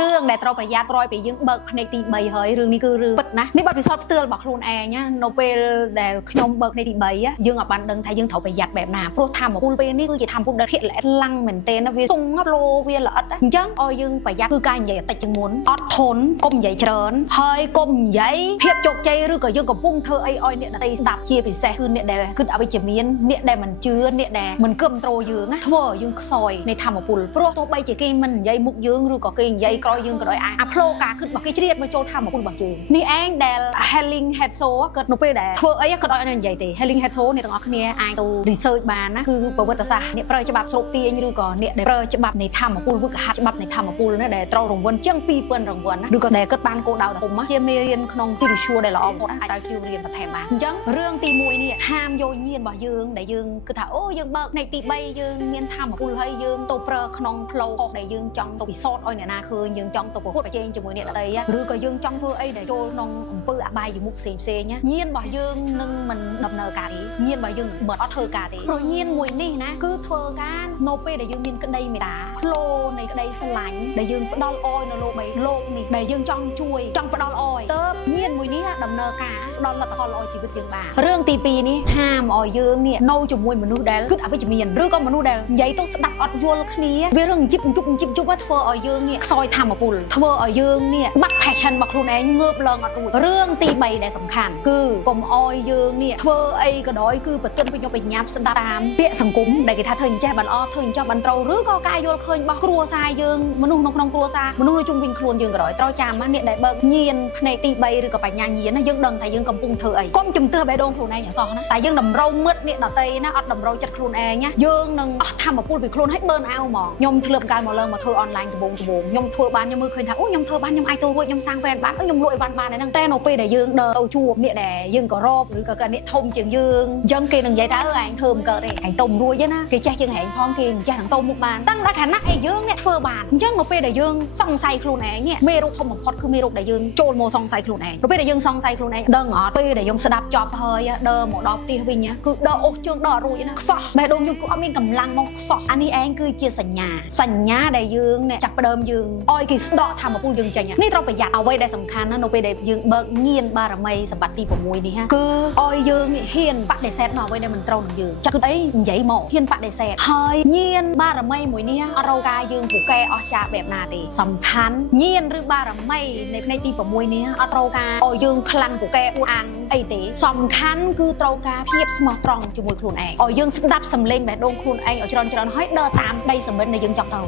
รื่องដែលត្រូវប្រយ័ត្នក្រោយពីយើងបើកភ្នែកទី3ហើយរឿងនេះគឺរឿងពិតណានេះបទពិសោធន៍ផ្ទាល់របស់ខ្លួនឯងណានៅពេលដែលខ្ញុំបើកភ្នែកទី3យើងអត់បានដឹងថាយើងត្រូវប្រយ័ត្នបែបណាព្រោះធម្មពលពេលនេះគឺជាធម្មពលដែលភាគល្អិតខ្លាំងមែនទែនណាវាសុងឡូវាល្អិតអញ្ចឹងឲ្យយើងប្រយ័ត្នគឺការនិយាយតិចជាងមុនអត់ធន់កុំនិយាយច្រើនហើយកុំនិយាយភាពជោគជ័យឬក៏យើងកំពុងធ្វើអីឲ្យអ្នកដទៃស្ដាប់ជាពិសេសគឺអ្នកដែលគិតអវិជ្ជមានអ្នកដែលមិនជឿអ្នកដែលមិនគ្រប់ត្រូលយើងណាធ្វើឲ្យយើងខ្សោយនៃធម្មពលព្រោះទោះបីជាគេមិននិយាយមុខយើងឬក៏គេនិយាយក្រោយយើងក៏ដោយអាផ្លូវការគិតរបស់គេជ្រៀតមកចូលធម្មពលរបស់យើងនេះឯងដែល Helen Hetso គាត់នៅពេលដែលធ្វើអីគាត់ឲ្យនិយាយទេ Helen Hetso អ្នកទាំងអស់គ្នាអាចទៅ research បានណាគឺប្រវត្តិសាស្ត្រអ្នកប្រើច្បាប់ស្រូបទាញឬក៏អ្នកដែលប្រើច្បាប់នៃធម្មពលវឹកហាត់ច្បាប់នៃធម្មពលណាដែលត្រូវរង្វាន់ជាង 2000 រង្វាន់ណាឬក៏ដែលគាត់បានគោលដៅធំណាជាមេរៀនក្នុង spiritual ដែលល្អបំផុតអាចឲ្យរៀនបន្ថែមបានអញ្ចឹងរឿងទី1នេះហាមយកញៀនរបស់យើងដែលយើងគិតថាអូយើងបើកផ្នែកទី3យើងមានធម្មពលហើយយើងទៅប្រើក្នុងផ្លូវខុសដែលយើងចង់ទៅពិសោធន៍ឲ្យអ្នកណាឃើញយើងចង់ទៅប្រកួតប្រជែងជាមួយអ្នកដទៃឬក៏យើងចង់ធ្វើអីដែលចូលក្នុងអំពើអបាយមុខផ្សេងណាញៀនរបស់យើងនឹងមិនដំណើរការទេញៀនរបស់យើងមិនអត់ធ្វើការទេព្រោះញៀនមួយនេះណាគឺធ្វើការនៅពេលដែលយើងមានក្តីមេត្តាផ្លោនៃក្តីស្រឡាញ់ដែលយើងផ្ដល់អោយនៅលោកនេះដែលយើងចង់ជួយចង់ផ្ដល់អោយតើញៀនមួយនេះដំណើរការផ្ដល់លទ្ធផលឲ្យជីវិតយើងបានរឿងទី2នេះហាមឲ្យយើងនេះនៅជាមួយមនុស្សដែលគិតអវិជ្ជមានឬក៏មនុស្សដែលនិយាយទៅស្ដាប់អត់យល់គ្នាវារឿងជីបជប់ធ្វើឲ្យយើងនេះខ្សោយធម្មពលធ្វើឲ្យយើងនេះបាត់ passion របស់ខ្លួនឯងងើបឡើងអត់រួចរឿងទី3ដែលសំខាន់គឺកុំឲ្យយើងនេះធ្វើអីក៏ដោយគឺប្រទិនបញ្ញាបញ្ញាស្ដាប់តាមពាក្យសង្គមដែលគេថាធ្វើអញ្ចេះបានល្អធ្វើអញ្ចឹងបានត្រូវឬក៏ការយល់ឃើញរបស់គ្រួសារយើងមនុស្សនៅក្នុងគ្រួសារមនុស្សនៅជុំវិញខ្លួនយើងក៏ដោយត្រូវចាំណាអ្នកដែលបើកញៀនភ្នែកទី3ឬក៏បញ្ញាញៀនណាយើងដឹងថាយើងកំពុងធ្វើអីកុំជំទាស់បេះដូងខ្លួនឯងអសោះណាតែយើងតម្រូវមឹកអ្នកដទៃណាអត់តម្រូវចិត្តខ្លួនឯងណាយើងនឹងអស់ធម្មពលពីខ្លួនឲ្យបឺនអៅហ្មងខ្ញុំធ្លាប់កាលមកឡើងមកធ្វើអនឡាញដំបូងខ្ញុំធ្វើបានខ្ញុំមើលឃើញថាអូខ្ញុំធ្វើបានខ្ញុំអាចទៅរួចខ្ញុំសាងហ្វេនបានខ្ញុំលក់អីបានហ្នឹងតែនៅពេលដែលយើងដើរទៅជួបអ្នកដែលយើងក៏រកឬក៏អ្នកធំជាងយើងអញ្ចឹងគេនឹងនិយាយថាអើឯងធ្វើមិនកើតទេឯងទៅមិនរួចទេណាគេចេះជាងហែងផងគេមិនចេះនឹងទៅមុខបានតាំងតែខណៈឯយើងអ្នកធ្វើបានអញ្ចឹងនៅពេលដែលយើងសង្ស័យខ្លួនឯងនេះមេរោគធំបំផុតគឺមេរោគដែលយើងចូលមកសង្ស័យខ្លួនឯងនៅពេលដែលយើងសង្ស័យខ្លួនឯងដឹងអត់ពេលដែលយើងស្ដាប់ចប់ហើយដើរមកដល់ផ្ទះវិញគឺដើរអូសជើងដើររួចណាខ្សោះបេះដូងយើងគឺអត់មានកម្លាំងមកខ្សោះអានេះឯងគឺជាសញ្ញាដែលយើងអ្នកចាប់ផ្ដើមយើងឲ្យគេស្ដកធម្មពលយើងចេញនេះត្រូវប្រយ័ត្នអ្វីដែលសំខាន់ណានៅពេលដែលយើងបើកញៀនបារមីសម្បត្តិទី6នេះគឺឲ្យយើងហ៊ានបដិសេធមកអ្វីដែលមិនត្រូវនឹងយើងចាក់អីនិយាយមកហ៊ានបដិសេធហើយញៀនបារមីមួយនេះអត់រកការយើងពូកែអស់ចាបែបណាទេសំខាន់ញៀនឬបារមីនៃផ្នែកទី6នេះអត់រកការឲ្យយើងខ្លាំងពូកែអួតអាងអីទេសំខាន់គឺត្រូវការភាពស្មោះត្រង់ជាមួយខ្លួនឯងឲ្យយើងស្ដាប់សំឡេងបេះដូងខ្លួនឯងឲ្យច្រើនហើយដើរតាមដីសមិទ្ធដែលយើងចង់ទៅ